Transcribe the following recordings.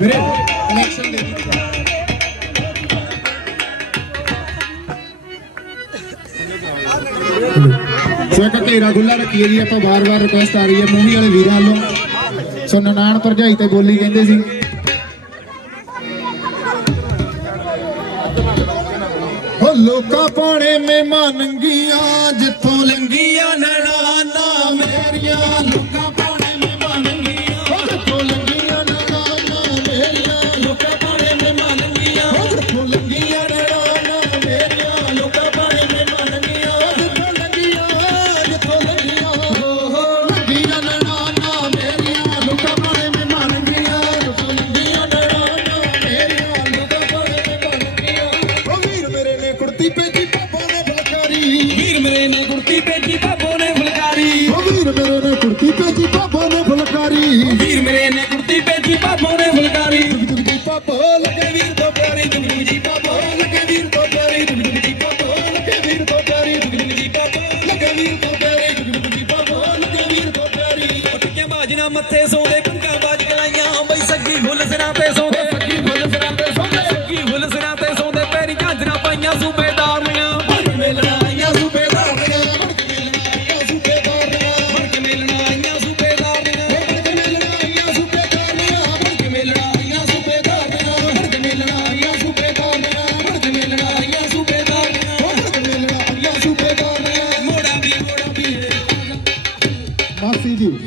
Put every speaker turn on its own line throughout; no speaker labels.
ਵੀਰੇ ਕਨੈਕਸ਼ਨ ਦੇ ਸੋ ਇੱਕ ਗੁੱਲਾ ਰੱਖੀਏ ਜੀ, ਆਪਾਂ ਵਾਰ-ਵਾਰ ਰਿਕੁਐਸਟ ਆ ਰਹੀ ਹੈ ਮੂਵੀ ਵਾਲੇ ਵੀਰਾਂ ਵੱਲੋਂ। ਸੋ ਨਨਾਣ ਭਰਜਾਈ ਤੇ ਬੋਲੀ ਕਹਿੰਦੇ ਸੀ। ਹੋ ਲੋਕਾਂ ਪਾਣੇ ਮਹਿਮਾਨ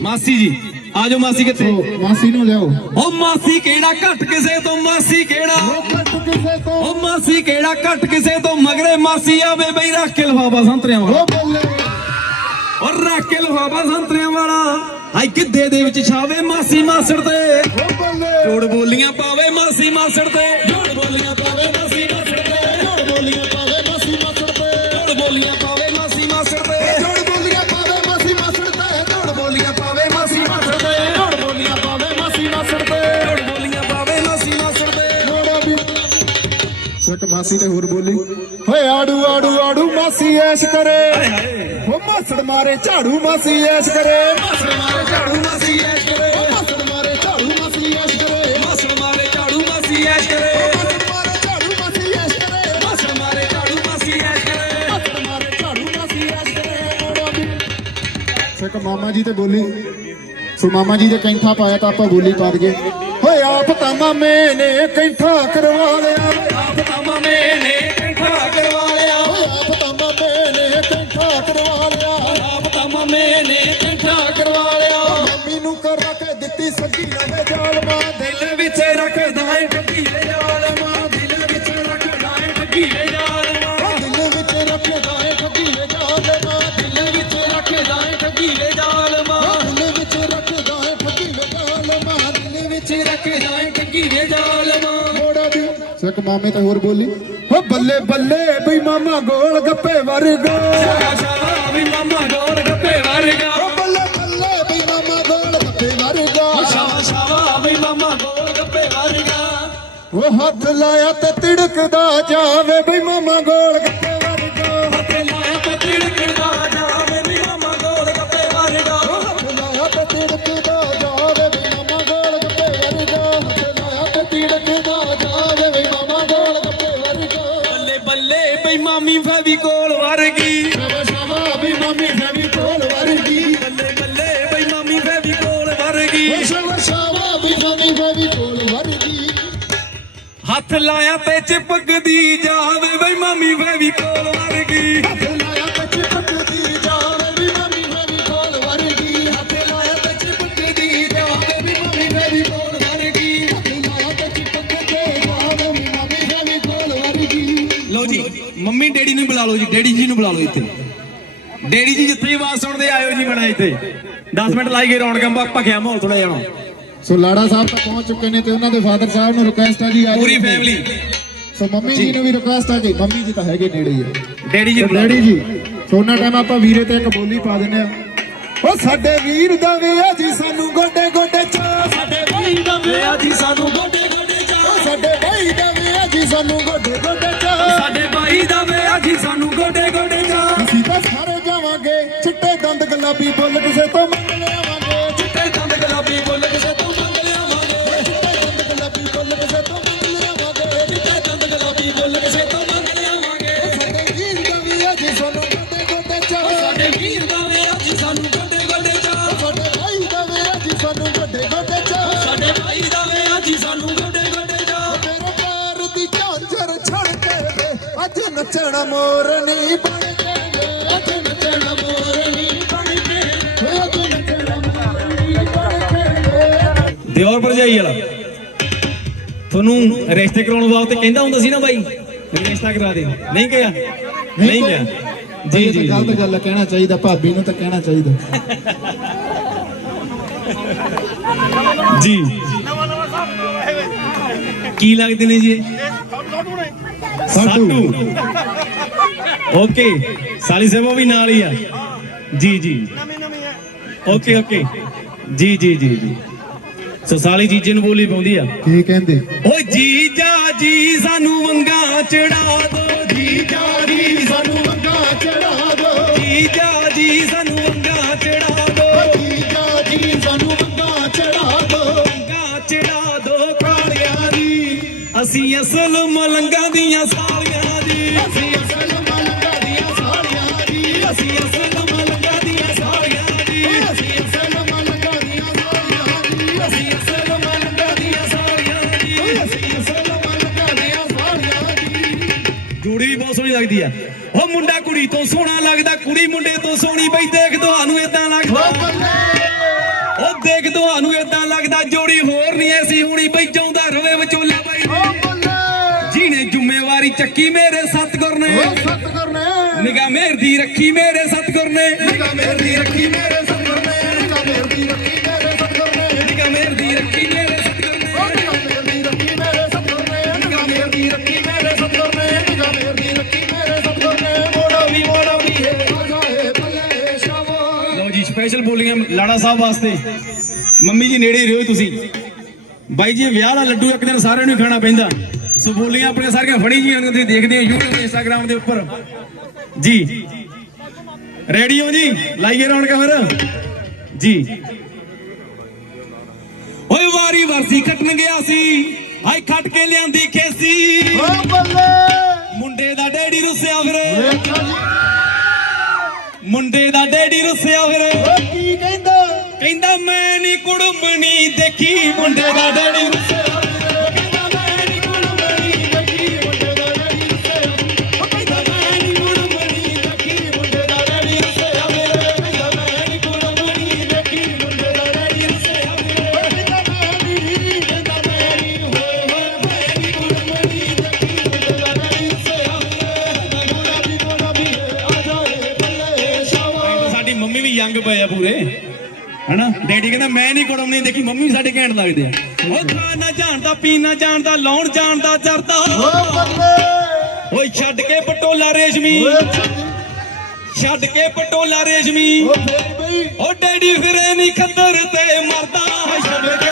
ਮਾਸੀ ਜੀ
ਆਜੋ ਮਾਸੀ ਕਿੱਥੇ?
ਉਹ ਮਾਸੀ ਨੂੰ ਲਿਆਓ।
ਓ ਮਾਸੀ ਕਿਹੜਾ ਘੱਟ ਕਿਸੇ ਤੋਂ ਮਾਸੀ ਕਿਹੜਾ? ਓ ਮਾਸੀ ਕਿਹੜਾ ਘੱਟ ਕਿਸੇ ਤੋਂ ਮਗਰੇ ਮਾਸੀ ਆਵੇ ਬਈ ਰੱਖ ਕੇ ਲਫਾਫਾ ਸੰਤਰਿਆਂ ਵਾਲਾ।
ਉਹ
ਰੱਖ ਕੇ ਲਫਾਫਾ ਸੰਤਰਿਆਂ ਵਾਲਾ। ਹਾਈ ਕਿੱਦੇ ਦੇ ਵਿੱਚ ਛਾਵੇ ਮਾਸੀ ਮਾਸੜ ਤੇ?
ਉਹ ਬੱਲੇ।
ਜੋੜ ਬੋਲੀਆਂ ਪਾਵੇ ਮਾਸੀ ਮਾਸੜ ਤੇ। ਮਾਸੀ ਤੇ
ਹੋਰ ਬੋਲੀ ਓਏ ਆੜੂ ਆੜੂ ਆੜੂ ਮਾਸੀ ਐਸ਼ ਕਰੇ ਓ ਮਾਸੜ ਮਾਰੇ ਝਾੜੂ ਮਾਸੀ ਐਸ਼ ਕਰੇ
ਮਾਸੜ ਮਾਰੇ ਝਾੜੂ ਮਾਸੀ ਐਸ਼ ਕਰੇ
ਓ ਮਾਸੜ ਮਾਰੇ ਝਾੜੂ ਮਾਸੀ ਐਸ਼ ਕਰੇ
ਮਾਸੜ ਮਾਰੇ ਝਾੜੂ ਮਾਸੀ ਐਸ਼ ਕਰੇ
ਮਾਸੜ ਮਾਰੇ ਝਾੜੂ ਮਾਸੀ ਐਸ਼ ਕਰੇ
ਮਾਸੜ ਮਾਰੇ ਝਾੜੂ ਮਾਸੀ ਐਸ਼ ਕਰੇ
ਮਾਸੜ ਮਾਰੇ ਝਾੜੂ ਮਾਸੀ ਐਸ਼ ਕਰੇ ਮੋੜਾ ਵੀ ਸੱਕ ਮਾਮਾ ਜੀ ਤੇ ਬੋਲੀ ਸੋ ਮਾਮਾ ਜੀ ਦੇ ਕੈਂਠਾ ਪਾਇਆ ਤਾਂ ਆਪਾਂ ਬੋਲੀ ਪਾ ਦਈਏ ਓਏ ਆਪ ਤਾਂ ਮਾਮੇ ਨੇ ਕੈਂਠਾ ਕਰਵਾ ਲਿਆ
ਮਾਮੇ
ਤਾਂ ਹੋਰ ਬੋਲੀ। ਓ ਬੱਲੇ ਬੱਲੇ ਬਈ ਮਾਮਾ ਗੋਲ ਗੱਪੇ ਵਰਗਾ
ਸ਼ਾਬਾ ਸ਼ਾਬਾ ਵੀ ਮਾਮਾ ਗੋਲ ਗੱਪੇ ਵਰਗਾ।
ਓ ਬੱਲੇ ਬੱਲੇ ਬਈ ਮਾਮਾ ਗੋਲ ਗੱਪੇ ਵਰਗਾ
ਸ਼ਾਬਾ ਸ਼ਾਬਾ ਵੀ ਮਾਮਾ ਗੋਲ ਗੱਪੇ ਵਰਗਾ।
ਉਹ ਹੱਥ ਲਾਇਆ ਤੇ ਤਿੜਕਦਾ ਜਾਵੇ ਬਈ ਮਾਮਾ ਗੋਲ ਗੱਪੇ
ਹੱਥ ਲਾਇਆ ਤੇ ਚਿਪਕਦੀ ਜਾਵੇ ਬਈ ਮਾਮੀ ਫੈਵੀ ਕੋਲ ਵਰਗੀ।
ਹੱਥ ਲਾਇਆ ਤੇ ਚਿਪਕਦੀ ਜਾਵੇ ਬਈ ਮਾਮੀ ਫੈਵੀ ਕੋਲ ਵਰਗੀ। ਹੱਥ ਲਾਇਆ ਤੇ ਚਿਪਕਦੀ ਜਾਵੇ ਬਈ ਮਾਮੀ ਫੈਵੀ ਕੋਲ ਵਰਗੀ। ਹੱਥ ਲਾਇਆ ਤੇ ਚਿਪਕਦੀ ਜਾਵੇ ਬਈ ਮਾਮੀ ਫੈਵੀ ਕੋਲ ਵਰਗੀ।
ਲਓ ਜੀ ਮੰਮੀ ਡੈਡੀ ਨੂੰ ਬੁਲਾ ਲਓ ਜੀ ਡੈਡੀ ਜੀ ਨੂੰ ਬੁਲਾ ਲਓ ਇੱਥੇ। ਡੈਡੀ ਜੀ ਜਿੱਥੇ ਆਵਾਜ਼ ਸੁਣਦੇ ਆਇਓ ਜੀ ਬਣਾ ਇੱਥੇ। 10 ਮਿੰਟ ਲਾਈ ਗਏ ਰੌਣਕਾਂ ਭਖਿਆ ਮਾਹੌਲ ਥੋੜਾ ਜਾਣਾ
ਸੋ ਲਾੜਾ ਸਾਹਿਬ ਤਾਂ ਪਹੁੰਚ ਚੁੱਕੇ ਨੇ ਤੇ ਉਹਨਾਂ ਦੇ ਫਾਦਰ ਸਾਹਿਬ ਨੂੰ ਰਿਕੁਐਸਟ ਆ ਜੀ ਆ
ਪੂਰੀ। ਫੈਮਿਲੀ
ਸੋ ਮੰਮੀ ਜੀ ਨੂੰ ਵੀ ਰਿਕੁਐਸਟ ਆ ਜੀ ਮੰਮੀ ਜੀ ਤਾਂ ਹੈਗੇ ਨੇੜੇ ਹੀ ਆ।
ਡੈਡੀ ਜੀ
ਡੈਡੀ। ਜੀ ਸੋਨਾ ਟਾਈਮ ਆਪਾਂ ਵੀਰੇ ਤੇ ਇੱਕ ਬੋਲੀ ਪਾ ਦਿੰਨੇ ਆ ਉਹ ਸਾਡੇ ਵੀਰ ਦਾ ਵਿਆਹ ਜੀ ਸਾਨੂੰ ਗੋਡੇ ਗੋਡੇ ਚਾ
ਸਾਡੇ ਭਾਈ ਦਾ ਵਿਆਹ ਜੀ ਸਾਨੂੰ ਗੋਡੇ ਗੋਡੇ ਚਾਹ।
ਸਾਡੇ ਭਾਈ ਦਾ ਵਿਆਹ ਜੀ ਸਾਨੂੰ ਗੋਡੇ ਗੋਡੇ ਚਾ
ਸਾਡੇ ਭਾਈ ਦਾ ਵਿਆਹ ਜੀ ਸਾਨੂੰ ਗੋਡੇ ਗੋਡੇ ਚਾਹ।
ਅਸੀਂ ਤਾਂ ਸਾਰੇ ਜਾਵਾਂਗੇ। ਚਿੱਟੇ ਦੰਦ ਗੁਲਾਬੀ ਬੁੱਲ ਕਿਸੇ ਤੋਂ ਮੰਗ ਲਿਆਵਾਂਗੇ।
ਅੱਜ ਨੱਚਣਾ
ਮੋਰ ਨਹੀਂ ਬਣ ਕੇ ਅੱਜ ਨੱਚਣਾ ਮੋਰ ਨਹੀਂ ਬਣ ਕੇ
ਦਿਓਰ ਭਰਜਾਈ ਵਾਲਾ। ਤੁਹਾਨੂੰ ਰਿਸ਼ਤੇ ਕਰਾਉਣ ਵਾਸਤੇ ਕਹਿੰਦਾ ਹੁੰਦਾ ਸੀ ਨਾ ਬਾਈ? ਰਿਸ਼ਤਾ ਕਰਾ ਦੇ। ਨਹੀਂ ਕਿਹਾ? ਨਹੀਂ ਕਿਹਾ। ਜੀ ਜੀ
ਗਲਤ। ਗੱਲ ਕਹਿਣਾ ਚਾਹੀਦਾ ਭਾਬੀ ਨੂੰ ਤਾਂ ਕਹਿਣਾ ਚਾਹੀਦਾ।
ਜੀ। ਕੀ ਲੱਗਦੇ ਨੇ ਜੀ? ਸਾਟੂ। ਓਕੇ ਸਾਲੀ ਸੇਵਾ ਵੀ ਨਾਲ ਹੀ ਆ। ਜੀ ਜੀ। Okay okay. ਜੀ ਜੀ ਜੀ ਜੀ। ਸੋ ਸਾਲੀ ਜੀਜੇ ਨੂੰ ਬੋਲੀ ਪਾਉਂਦੀ ਆ।
ਕੀ ਕਹਿੰਦੇ?
ਓਏ ਜੀਜਾ ਜੀ ਸਾਨੂੰ ਵੰਗਾ ਚੜਾ ਦੋ। ਜੀਜਾ ਜੀ
ਸਾਨੂੰ
ਜੀ ਸਾਨੂੰ ਵੰਗਾ ਚੜਾ ਦੋ।
ਜੀਜਾ ਜੀ ਸਾਨੂੰ ਵੰਗਾ ਚੜਾ ਦੋ
ਵੰਗਾ ਚੜਾ ਦੋ ਕਾਲੀਆਂ ਦੀ। ਅਸੀਂ ਅਸਲ ਮਲੰਗਾਂ ਦੀਆਂ ਸਾਲੀਆਂ ਦੀ।
ਅਸੀਂ ਅਸਲ ਮਲੰਗਾ ਦੀਆਂ ਸਾਲੀਆਂ ਦੀ।
ਅਸੀਂ ਅਸਲ ਮਲੰਗਾਂ ਦੀਆਂ ਸਾਲੀਆਂ ਦੀ।
ਅਸੀਂ ਅਸਲ ਮਲੰਗਾ ਦੀਆਂ ਸਾਲੀਆਂ ਦੀ
ਅਸੀਂ ਅਸਲ ਮਲੰਗਾਂ ਦੀਆਂ ਸਾਲੀਆਂ ਦੀ
ਅਸੀਂ ਅਸਲ ਮਲੰਗਾ ਦੀਆਂ ਸਾਲੀਆਂ ਦੀ
ਜੋੜੀ ਵੀ ਬਹੁਤ ਸੋਹਣੀ ਲੱਗਦੀ ਆ। ਉਹ ਮੁੰਡਾ ਕੁੜੀ ਤੋਂ ਸੋਹਣਾ ਲੱਗਦਾ, ਕੁੜੀ ਮੁੰਡੇ ਤੋਂ ਸੋਹਣੀ ਦੇਖ ਤੁਹਾਨੂੰ ਇਦਾਂ ਲੱਗਦਾ ਜੋੜੀ ਹੋਰ ਨਹੀਂ ਐਸੀ ਹੋਣੀ ਬਈ ਚਾਹੁੰਦਾ ਰਵੇ ਵਿਚੋਲਾ ਬਾਈ।
ਓ ਬੱਲੇ।
ਜਿਹਨੇ ਜ਼ਿੰਮੇਵਾਰੀ ਚੱਕੀ ਮੇਰੇ ਸਤਗੁਰ ਨੇ।
ਸਤਿਗੁਰ ਨੇ।
ਨਿਗਾਹ ਮੇਰ ਦੀ ਰੱਖੀ ਮੇਰੇ ਸਤਗੁਰ ਨੇ।
ਨਿਗਾਹ ਮੇਰ ਦੀ ਰੱਖੀ ਮੇਰੇ ਸਤਿਗੁਰ ਨੇ। ਨਿਗਾਹ ਮੇਰ ਦੀ ਰੱਖੀ ਮੇਰੇ ਸਤਿਗੁਰ ਨੇ।
ਨਿਗਾਹ ਮੇਰ ਦੀ ਰੱਖੀ ਮੇਰੇ ਸਤਗੁਰ ਨੇ।
ਓ ਨਿਗਾਹ ਮੇਰ ਦੀ ਰੱਖੀ ਮੇਰੇ ਸਤਿਗੁਰ ਨੇ। ਨਿਗਾਹ ਮੇਰ ਦੀ ਰੱਖੀ ਮੇਰੇ ਸਤਿਗੁਰ ਨੇ। ਨਿਗਾਹ ਮੇਰ ਦੀ ਰੱਖੀ ਮੇਰੇ ਸਤਿਗੁਰ ਨੇ। ਮੋੜਾ ਵੀ ਮੋੜਾ ਵੀ ਹੈ ਆ ਜਾਏ ਬੱਲੇ ਸ਼ਾਬਾਸ਼।
ਲਓ ਜੀ ਸਪੈਸ਼ਲ ਬੋਲੀਆਂ ਲਾੜਾ ਸਾਹਿਬ ਵਾਸਤੇ। ਮੰਮੀ ਜੀ ਨੇੜੇ ਹੀ ਰਹੋ ਤੁਸੀਂ। ਬਾਈ ਜੀ ਵਿਆਹ ਦਾ ਲੱਡੂ ਇੱਕ ਦਿਨ ਸਾਰਿਆਂ ਨੂੰ ਖਾਣਾ ਪੈਂਦਾ। ਸੋ ਬੋਲੀਆਂ ਆਪਣੀਆਂ ਸਾਰੀਆਂ ਫੜੀ ਜੀਆਂ ਤੁਸੀਂ ਦੇਖਦੇ ਆ YouTube ਤੇ Instagram ਦੇ ਉੱਪਰ। ਜੀ। ਰੈਡੀ ਹੋ ਜੀ? ਲਾਈਏ ਰੌਣਕ ਫਿਰ ਜੀ। ਓਏ ਵਾਰੀ ਵਰਸੀ ਕੱਟਣ ਗਿਆ ਸੀ। ਹਾਈ ਖੱਟ ਕੇ ਲਿਆਂਦੀ ਖੇਸੀ।
ਓ ਬੱਲੇ।
ਮੁੰਡੇ ਦਾ ਡੈਡੀ ਰੁੱਸਿਆ ਫਿਰੇ।
ਜੀ।
ਮੁੰਡੇ ਦਾ ਡੈਡੀ ਰੁੱਸਿਆ ਫਿਰੇ।
ਓ ਕੀ ਕਹਿੰਦਾ?
ਕਹਿੰਦਾ ਮੈਂ ਨਹੀਂ ਕੁੜਮਣੀ ਦੇਖੀ ਮੁੰਡੇ ਦਾ
ਕਹਿੰਦਾ ਮੈਂ
ਨਹੀਂ ਕੁੜਮਣੀ ਦੇਖੀ ਮੰਮੀ ਸਾਡੇ ਘੈਂਟ ਲੱਗਦੇ ਆ। ਉਹ ਖਾ ਨਾ ਜਾਣਦਾ ਪੀ ਨਾ ਜਾਣਦਾ ਲਾਉਣ ਜਾਣਦਾ ਚਰਦਾ। ਓਏ ਛੱਡ ਕੇ ਪਟੋਲਾ ਰੇਸ਼ਮੀ। ਛੱਡ ਕੇ। ਪਟੋਲਾ ਰੇਸ਼ਮੀ।
ਓ ਫੇਰ ਬਈ
ਉਹ ਡੈਡੀ ਫਿਰੇ ਨਹੀਂ ਖੱਦਰ ਤੇ ਮਰਦਾ।
ਛੱਡ ਕੇ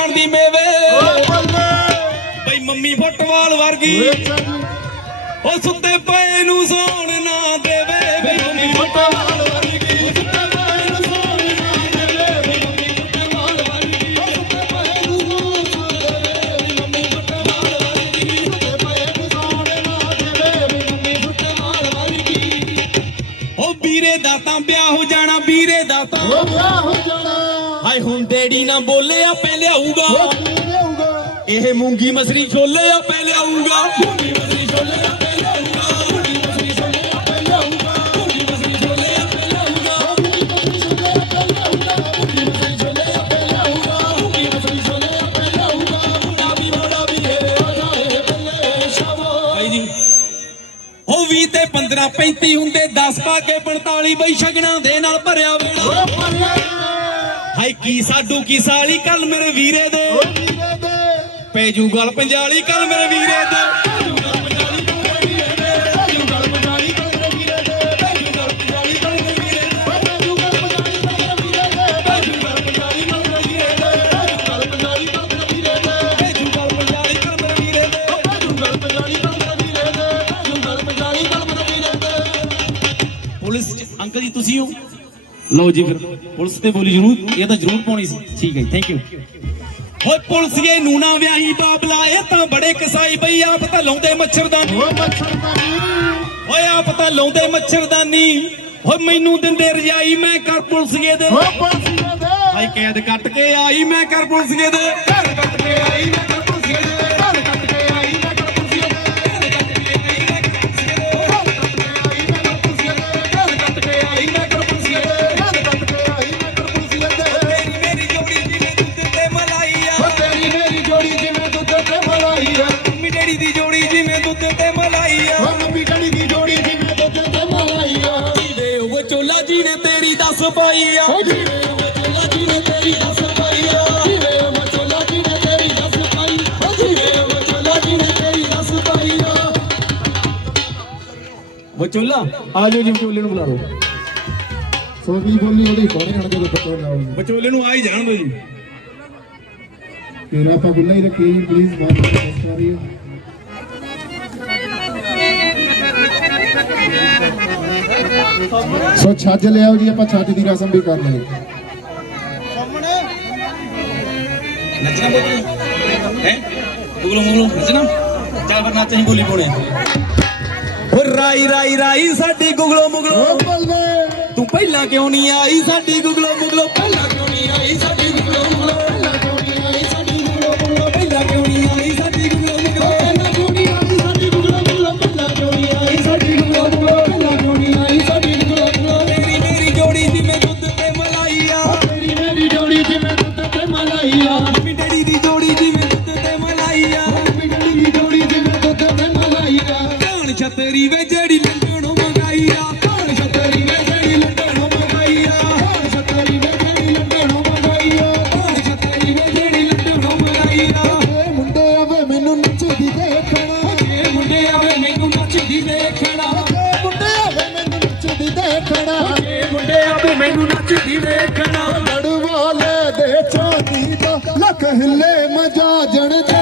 ਖਾਣ ਜਾਣਦੀ ਮੇਵੇ। ਬਈ ਮੰਮੀ ਫੁੱਟਬਾਲ ਵਰਗੀ। ਉਹ ਸੁੱਤੇ ਪਏ ਨੂੰ ਸੌਣ ਨਾ ਦੇਵੇ। ਬਈ ਮੰਮੀ
ਬਟੋਲਾ ਵਰਗੀ।
ਹਾਏ ਨਾ ਬੋਲੇ ਆਪੇ ਲਿਆਊਗਾ। ਇਹ ਮੂੰਗੀ ਮਸਰੀ ਛੋਲੇ ਆਪੇ ਲਿਆਊਗਾ। ਮੂੰਗੀ ਮਸਰੀ ਛੋਲੇ ਆਪੇ ਲਿਆਊਗਾ ਮੂੰਗੀ ਮਸਰੀ ਛੋਲੇ ਆਪੇ ਲਿਆਊਗਾ ਮੂੰਗੀ ਮਸਰੀ ਛੋਲੇ ਆਪੇ ਲਿਆਊਗਾ
ਮੂੰਗੀ ਮਸਰੀ ਛੋਲੇ ਆਪੇ ਲਿਆਊਗਾ ਮੂੰਗੀ ਮਸਰੀ ਛੋਲੇ ਆਪੇ ਲਿਆਊਗਾ
ਮੂੰਗੀ ਮਸਰੀ ਛੋਲੇ ਆਪੇ ਲਿਆਊਗਾ ਮੁੰਡਾ ਵੀ ਮੋੜਾ ਵੀ ਹੈ
ਆ ਜਾਏ ਬੱਲੇ ਸ਼ਾਬਾਸ਼
ਬਾਈ ਜੀ, ਉਹ 20 ਤੇ 15 35 ਹੁੰਦੇ 10 ਪਾ ਕੇ 45 ਬਈ ਸ਼ਗਨਾਂ ਦੇ ਨਾਲ ਭਰਿਆ ਵੇਲਾ ਹਾਏ ਕੀ ਸਾਡੂ ਕੀ ਸਾਲੀ ਕੱਲ ਮੇਰੇ ਵੀਰੇ ਦੇ?
ਉਹ ਵੀਰੇ ਦੇ।
ਪੈ ਜੂ ਗੱਲ ਪੰਜਾਲੀ ਕੱਲ ਮੇਰੇ ਵੀਰੇ ਦੇ। ਅੰਕਲ ਜੀ ਤੁਸੀਂ ਹੋ? ਲਓ ਜੀ ਫਿਰ ਪੁਲਿਸ ਤੇ ਬੋਲੀ ਜ਼ਰੂਰ ਇਹ ਤਾਂ ਜ਼ਰੂਰ ਪਾਉਣੀ ਸੀ। ਠੀਕ ਹੈ ਥੈਂਕ ਯੂ ਓਏ ਪੁਲਿਸੀਏ ਨੂੰ ਨਾ ਵਿਆਹੀ ਬਾਬਲਾ ਇਹ ਤਾਂ ਬੜੇ ਕਸਾਈ ਬਈ ਆਪ ਤਾਂ ਲਾਉਂਦੇ ਮੱਛਰਦਾਨੀ।
ਓ ਮੱਛਰਦਾਨੀ।
ਓਏ ਆਪ ਤਾਂ ਲਾਉਂਦੇ ਮੱਛਰਦਾਨੀ। ਓਏ ਮੈਨੂੰ ਦਿੰਦੇ ਰਜਾਈ ਮੈਂ ਕਰ ਪੁਲਿਸੀਏ ਦੇ।
ਓ ਪਾਸੀਏ ਦੇ।
ਆਈ ਕੈਦ ਕੱਟ ਕੇ ਆਈ ਮੈਂ ਕਰ ਪੁਲਿਸੀਏ ਦੇ।
ਘਰ ਕੱਟ ਕੇ ਆਈ ਮੈਂ ਕਰ
ਜਿਵੇਂ ਦੁੱਧ ਤੇ ਮਲਾਈ ਆ
ਓ
ਮੰਮੀ ਡੈਡੀ ਦੀ ਜੋੜੀ ਜਿਵੇਂ ਦੁੱਧ ਤੇ ਮਲਾਈ ਆ ਵੇ ਉਹ ਚੋਲਾ ਜੀ ਨੇ ਤੇਰੀ ਦੱਸ ਪਾਈ ਆ
ਓ ਜੀਵੇ ਓ ਚੋਲਾ ਜੀ ਨੇ ਤੇਰੀ ਦੱਸ ਪਾਈ ਆ ਜੀਵੇ ਓ ਚੋਲਾ ਜੀ ਨੇ ਤੇਰੀ ਦੱਸ ਪਾਈ। ਓ ਜੀਵੇ ਓ ਚੋਲਾ ਜੀ ਨੇ ਤੇਰੀ ਦੱਸ ਪਾਈ ਆ
ਉਹ ਚੋਲਾ ਆ ਜਾਓ ਜੀ ਵਿਚੋਲੇ ਨੂੰ ਬੁਲਾ ਲਓ।
ਸੋਨੀ ਬੋਲੀ ਉਹਦੀ? ਕੋਣੇ ਹਣ ਜਦੋਂ ਪਟੋਲ ਲਾਉਂ
ਵਿਚੋਲੇ ਨੂੰ ਆ ਹੀ ਜਾਣ ਦਿਓ ਜੀ।
ਤੇਰਾ ਆਪਾਂ ਗੁੱਲਾ ਹੀ ਰੱਖੀ। ਪਲੀਜ਼ ਬਹੁਤ ਬਹੁਤ ਸੌਰੀ ਸੋ ਛੱਜ ਲਿਆਓ ਜੀ ਆਪਾਂ ਛੱਜ ਦੀ ਰਸਮ ਵੀ ਕਰ ਲਈ।
ਨੱਚਣਾ ਬੋਲੀ। ਹੈ? ਗੁਗਲੋ ਮੁਗਲੋ ਨੱਚਣਾ? ਚੱਲ ਫਿਰ ਨੱਚ ਅਸੀਂ ਬੋਲੀ ਪਾਉਣੇ ਓ ਰਾਈ ਰਾਈ ਰਾਈ ਸਾਡੀ ਗੁਗਲੋ ਮੁਗਲੋ। ਤੂੰ ਪਹਿਲਾਂ ਕਿਉਂ ਨਹੀਂ ਆਈ? ਸਾਡੀ ਗੁਗਲੋ ਮੁਗਲੋ ਪਹਿਲਾਂ ਕਿਉਂ ਨਹੀਂ ਆਈ? ਸਾਡੀ
ਮੈਨੂੰ ਨੱਚਦੀ ਦੇਖਣਾ ਲੜਵਾਲੇ ਦੇ ਚਾਂਦੀ ਦਾ। ਲੱਖ ਹਿੱਲੇ ਮਜਾਜਣ ਜਾਂਦੀ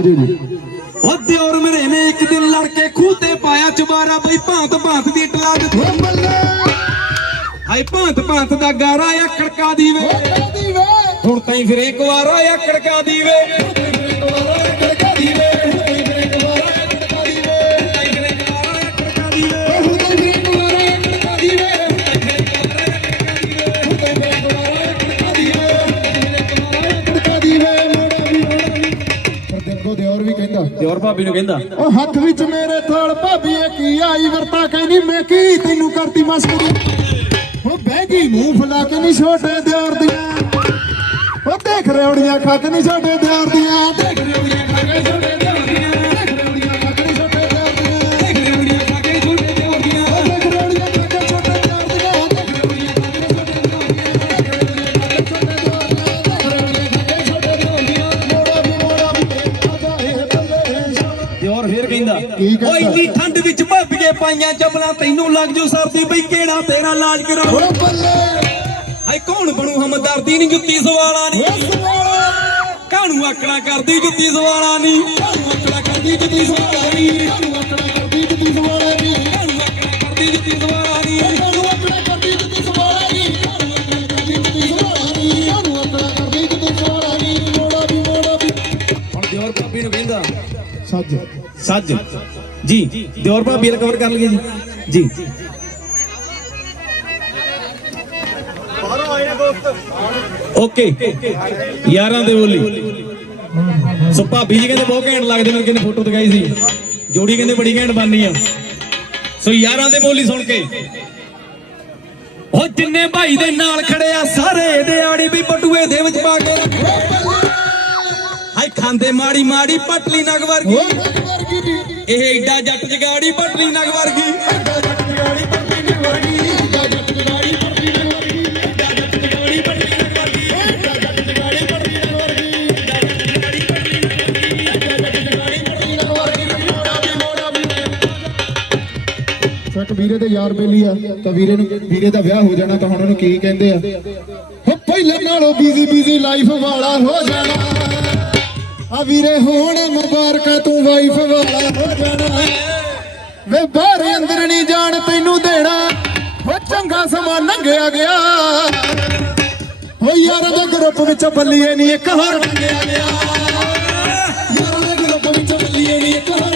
ਹਾਂਜੀ ਜੀ
ਉਹ ਦਿਓਰ ਮੇਰੇ ਨੇ ਇੱਕ ਦਿਨ ਲੜ ਕੇ ਖੂਹ ਤੇ ਪਾਇਆ ਚੁਬਾਰਾ ਬਈ ਭਾਂਤ ਭਾਂਤ ਦੀ ਟਲਾ ਦਿੱਤੀ।
ਓ ਬੱਲੇ।
ਹਾਏ ਭਾਂਤ ਭਾਂਤ ਦਾ ਗਾਰਾ ਆ ਖੜਕਾ ਦੀ ਵੇ
ਓ ਕਹਦੀ ਵੇ
ਹੁਣ ਤਾਈ ਫਿਰ ਇੱਕ ਵਾਰ ਆ ਖੜਕਾ ਦੀ ਵੀ ਭਾਬੀ ਨੂੰ ਕਹਿੰਦਾ?
ਉਹ ਹੱਥ ਵਿੱਚ ਮੇਰੇ ਥਾਲ ਭਾਬੀਏ ਕੀ ਆਈ ਵਰਤਾ ਕਹਿੰਦੀ, ਮੈਂ ਕੀ ਤੈਨੂੰ ਕਰਤੀ ਮਸਕਰੀ ਉਹ ਬਹਿ ਗਈ, ਮੂੰਹ ਫੁਲਾ ਕੇ ਨਹੀਂ ਛੋਟੇ ਦਿਓਰ ਦੀਆਂ। ਉਹ ਦੇਖ ਰੇਉੜੀਆਂ ਖਾ ਕੇ ਨਹੀਂ ਛੋਟੇ ਦਿਓਰ ਦੀਆਂ। ਦੇਖ ਰੇਉੜੀਆਂ ਖਾ ਕੇ ਛੋਟੇ
ਪਾਈਆਂ ਚੱਪਲਾਂ ਤੈਨੂੰ ਲੱਗ ਜੂ ਸਰਦੀ ਬਈ ਕਿਹੜਾ ਤੇਰਾ ਇਲਾਜ ਕਰਾਉ
ਓ ਬੱਲੇ।
ਹਾਏ ਕੌਣ ਬਣੂ ਹਮਦਰਦੀ ਨਹੀਂ ਜੁੱਤੀ ਸਵਾਲਾ ਨਹੀਂ ਕਾਹਨੂੰ ਆਕੜਾ ਕਰਦੀ ਜੁੱਤੀ ਸਵਾਲਾ ਨਹੀਂ ਕਾਹਨੂੰ ਆਕੜਾ ਕਰਦੀ ਜੁੱਤੀ ਸਵਾਲਾ ਨਹੀਂ
ਕਰਦੀ ਜੁੱਤੀ ਸਵਾਲਾ
ਕਾਹਨੂੰ ਆਕੜਾ ਕਰਦੀ ਜੁੱਤੀ ਸਵਾਲਾ ਨਹੀਂ
ਸਾਨੂੰ ਆਪਣਾ ਕਰਦੀ ਜੁੱਤੀ ਸਵਾਲਾ ਜੀ ਸਾਨੂੰ ਆਪਣਾ ਕਰਦੀ ਜੁੱਤੀ ਸਵਾਲਾ ਜੀ ਸਾਨੂੰ ਆਪਣਾ ਕਰਦੀ ਜੁੱਤੀ ਸਵਾਲਾ ਜੀ ਮੋੜਾ ਵੀ ਮੋੜਾ ਵੀ
ਹੁਣ ਦਿਓਰ ਭਾਬੀ ਨੂੰ ਕਹਿੰਦਾ
ਸੱਜ।
ਸੱਜ। ਜੀ ਦਿਓਰ ਭਾਬੀ ਰਿਕਵਰ ਕਰ ਲਈਏ ਜੀ। ਜੀ। ਓਕੇ। ਯਾਰਾਂ ਦੇ ਬੋਲੀ। ਸੋ ਭਾਬੀ ਜੀ ਕਹਿੰਦੇ ਬਹੁਤ ਘੈਂਟ ਲੱਗਦੇ ਨੇ ਕਿਨੇ ਫੋਟੋ ਦਿਖਾਈ ਸੀ। ਜੋੜੀ ਕਹਿੰਦੇ ਬੜੀ ਘੈਂਟ ਬਣਨੀ ਆ। ਸੋ ਯਾਰਾਂ ਦੇ ਬੋਲੀ ਸੁਣ ਕੇ। ਉਹ ਜਿੰਨੇ ਭਾਈ ਦੇ ਨਾਲ ਖੜੇ ਆ, ਸਾਰੇ ਦਿਹਾੜੀ ਵੀ ਬਟੂਏ ਦੇ ਵਿੱਚ ਪਾ ਕੇ। ਰੱਖੋ ਖਾਂਦੇ ਮਾੜੀ ਮਾੜੀ ਪਟਲੀ ਨਗ ਵਰਗੀ।
ਉਹ ਵਰਗੀ।
ਇਹ ਏਡਾ ਜੱਟ ਜਗਾੜੀ ਪਟਲੀ ਨਗ ਵਰਗੀ।
ਜਗਾੜੀ ਪੱਟੀ ਦੀ ਵਰਗੀ। ਜੱਟ ਜਗਾੜੀ ਪੱਟੀ ਦੀ ਵਰਗੀ।
ਜੱਟ ਜਗਾੜੀ ਪਟਲੀ ਨਗ ਵਰਗੀ।
ਜੱਟ ਜਗਾੜੀ ਪੱਟੀ ਦੀ ਵਰਗੀ। ਸੱਟ ਵੀਰੇ ਦੇ ਯਾਰ ਬੇਲੀ ਆ, ਤਾਂ ਵੀਰੇ ਨੂੰ ਵੀਰੇ ਦਾ ਵਿਆਹ ਹੋ ਜਾਣਾ ਤਾਂ ਹੁਣ ਉਹਨੂੰ ਕੀ ਕਹਿੰਦੇ ਆ? ਹੋ, ਪਹਿਲੇ ਨਾਲੋਂ ਬੀਜ਼ੀ ਬੀਜ਼ੀ ਲਾਈਫ ਵਾਲਾ ਹੋ ਜਾਣਾ। ਆ ਵੀਰੇ ਹੋਣ ਮੁਬਾਰਕਾਂ, ਤੂੰ ਵਾਈਫ ਵਾਲਾ ਹੋ ਜਾਣਾ। ਵੇ ਬਾਹਰ ਅੰਦਰ ਨਹੀਂ ਜਾਣ, ਤੈਨੂੰ ਦੇਣਾ। ਹੋ ਚੰਗਾ ਸਮਾਂ ਲੰਘਿਆ ਗਿਆ। ਹੋ ਯਾਰ ਦੇ ਗਰੁੱਪ ਵਿੱਚ ਬੱਲੀਏ ਨਹੀਂ ਇੱਕ ਹੋਰ ਮੰਗਿਆ ਗਿਆ। ਯਾਰ ਦੇ ਗਰੁੱਪ ਵਿੱਚ ਬੱਲੀਏ ਨਹੀਂ ਇੱਕ ਹੋਰ